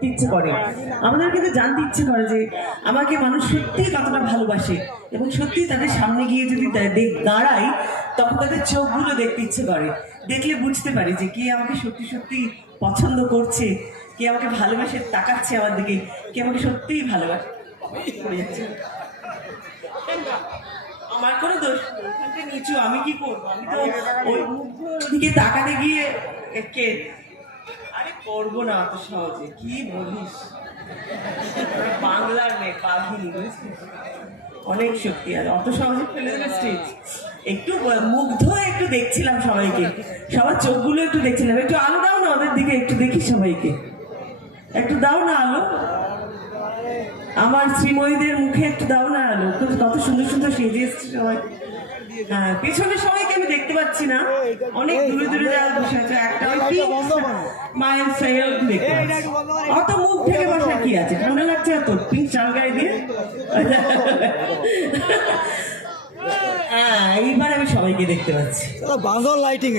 দেখতে ইচ্ছে করে, আমাদের কিন্তু জানতে ইচ্ছে করে যে আমাকে মানুষ সত্যি কতটা ভালোবাসে, এবং সত্যি তাদের সামনে গিয়ে যদি দাঁড়াই তখন তাদের চোখগুলো দেখতে ইচ্ছে করে। দেখলে বুঝতে পারি যে কে আমাকে সত্যি সত্যি পছন্দ করছে, কে আমাকে ভালোবাসে, তাকাচ্ছে আমার দিকে, কে আমাকে সত্যিই ভালোবাসে। আমার কোনো দোষ নেই, ওখানটা নিচু, আমি কি করবো? আমি তো ওই ওদিকে তাকাতে গিয়ে একে আরে করবো না অত সহজে, কি বলিস, বাংলার মেয়ে পাখিনি, বুঝছিস? অনেক শক্তি আছে, অত সহজে ফেলে দেবে স্টেজ। একটু মুগ্ধ হয়ে একটু দেখছিলাম সবাইকে, সবার চোখগুলো একটু দেখছিলাম, একটু আলো দাও না ওদের দিকে, একটু দেখি সবাইকে, একটু দাও না আলো, আমার শ্রীময়ীদের মুখে একটু দাও না আলো, কত সুন্দর সুন্দর সেজে এসছে সবাই। হ্যাঁ, পেছনে সবাইকে আমি দেখতে পাচ্ছি না, অনেক দূরে দূরে যারা বসে আছে, একটা মায়ের সাইকেল দেখতে পাচ্ছি। অত মুখ থেকে বসা কি আছে, ঠান্ডা লাগছে এত, পিঙ্ক চাল গায়ে দিয়ে। হ্যাঁ, এইবার আমি সবাইকে দেখতে পাচ্ছি। বাংলা লাইটিং